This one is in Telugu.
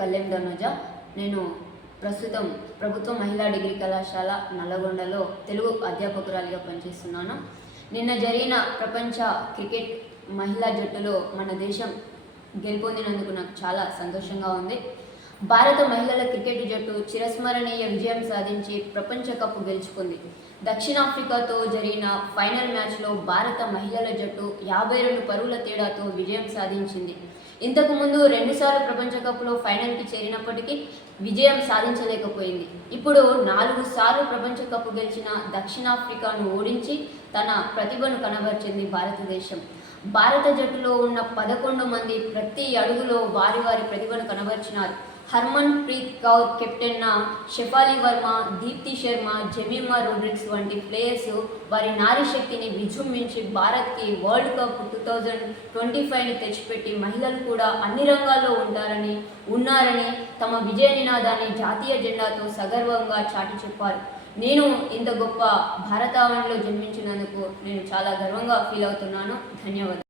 కళ్యాణ్ ధనుజ. నేను ప్రస్తుతం ప్రభుత్వ మహిళా డిగ్రీ కళాశాల నల్లగొండలో తెలుగు అధ్యాపకురాలిగా పనిచేస్తున్నాను. నిన్న జరిగిన ప్రపంచ క్రికెట్ మహిళా జట్టులో మన దేశం గెలుపొందినందుకు నాకు చాలా సంతోషంగా ఉంది. భారత మహిళల క్రికెట్ జట్టు చిరస్మరణీయ విజయం సాధించి ప్రపంచ కప్ గెలుచుకుంది. దక్షిణాఫ్రికాతో జరిగిన ఫైనల్ మ్యాచ్లో భారత మహిళల జట్టు 52 పరుగుల తేడాతో విజయం సాధించింది. ఇంతకుముందు 2 సార్లు ప్రపంచ కప్లో ఫైనల్కి చేరినప్పటికీ విజయం సాధించలేకపోయింది. ఇప్పుడు 4 సార్లు ప్రపంచ కప్ గెలిచిన దక్షిణాఫ్రికాను ఓడించి తన ప్రతిభను కనబరిచింది భారతదేశం. భారత జట్టులో ఉన్న 11 మంది ప్రతి అడుగులో వారి వారి ప్రతిభను కనబరిచినారు. హర్మన్ ప్రీత్ కౌర్ కెప్టెన్న షెఫాలి వర్మ, దీప్తి శర్మ, జెమిమా రోడ్రిగ్స్ వంటి ప్లేయర్స్ వారి నారీ శక్తిని విజృంభించి భారత్కి వరల్డ్ కప్ 2025ని తెచ్చిపెట్టి మహిళలు కూడా అన్ని రంగాల్లో ఉన్నారని తమ విజయ నినాదాన్ని జాతీయ జెండాతో సగర్వంగా చాటి చెప్పారు. నేను ఇంత గొప్ప భారతావనిలో జన్మించినందుకు నేను చాలా గర్వంగా ఫీల్ అవుతున్నాను. ధన్యవాదాలు.